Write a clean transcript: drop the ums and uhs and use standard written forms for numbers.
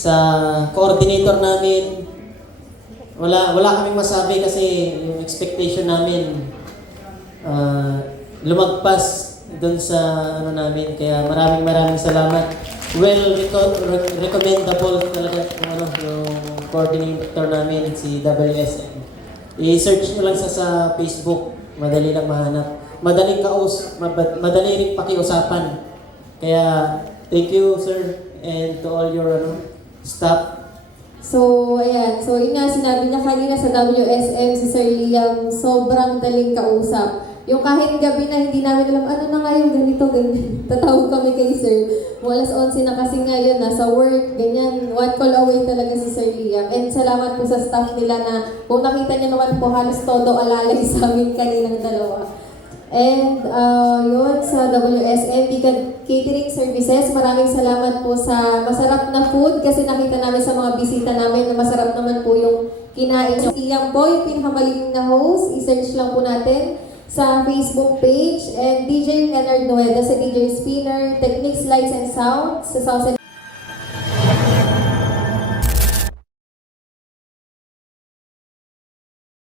sa coordinator namin. Wala kaming masabi kasi yung expectation namin lumagpas doon sa ano namin. Kaya maraming salamat. Well, recommendable talaga yung coordinator namin, si WSM. I-search nyo lang sa Facebook, madali lang mahanap. Madaling madali rin pakiusapan. Kaya, thank you, sir, and to all your staff. So, ayan. So, yun nga, sinabi niya kanina sa WSM, si Sir Liam, sobrang daling kausap. Yung kahit gabi na hindi namin alam, ano na nga yung ganito, ganyan. Tatawag kami kay Sir. Alas 11 na kasi ngayon, nasa work, ganyan. One call away talaga si Sir Liam. And salamat po sa staff nila na, kung nakita niyo naman po, halos todo alalay sa amin kaninang dalawa. And yun, sa WSM Catering Services, maraming salamat po sa masarap na food kasi nakita namin sa mga bisita namin na masarap naman po yung kinain nyo. Iyan po yung pinakamaling na host, i-search lang po natin sa Facebook page. And DJ Leonard Nueda sa DJ Spinner, Techniques, Lights and Sound sa Sauce